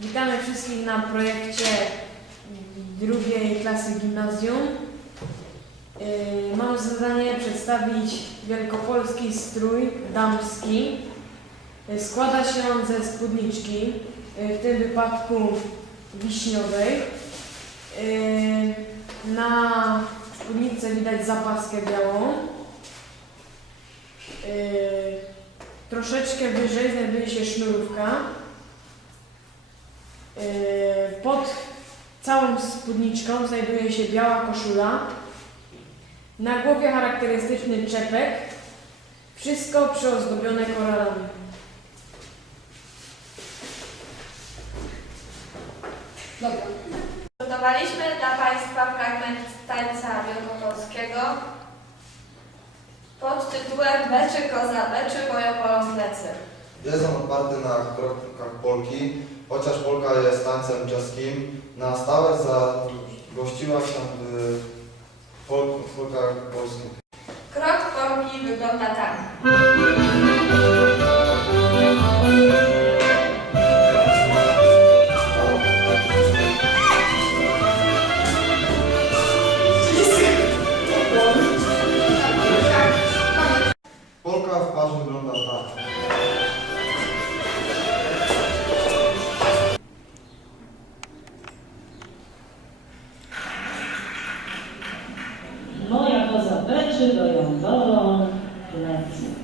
Witamy wszystkich na projekcie drugiej klasy gimnazjum. Yy, Mamy zadanie przedstawić wielkopolski strój damski. Yy, Składa się on ze spódniczki, yy, w tym wypadku wiśniowej. Na spódniczce widać zapaskę białą. Troszeczkę wyżej znajduje się sznurówka. Yy, Pod całą spódniczką znajduje się biała koszula. Na głowie charakterystyczny czepek. Wszystko przyozdobione koralami. Dobra. Przygotowaliśmy dla Państwa fragment tańca wielkopolskiego pod tytułem Beczy koza beczy, moją polą plecy. Jest on oparty na krokach Polki, chociaż Polka jest tańcem czeskim. Na stałe zagościła się w Pol- w Polkach polskich. Krok Polki wygląda tak. Koza beczy, bo ją bolą plecy.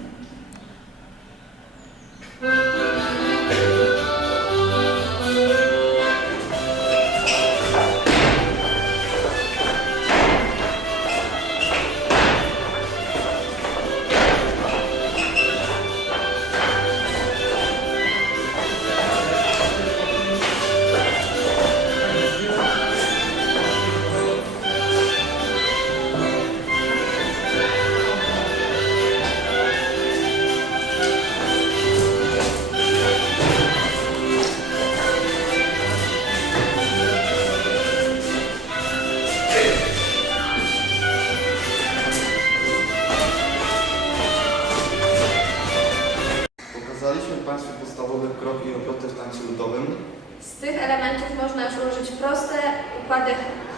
Z tych elementów można już ułożyć proste układy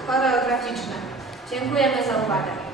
choreograficzne. Dziękujemy za uwagę.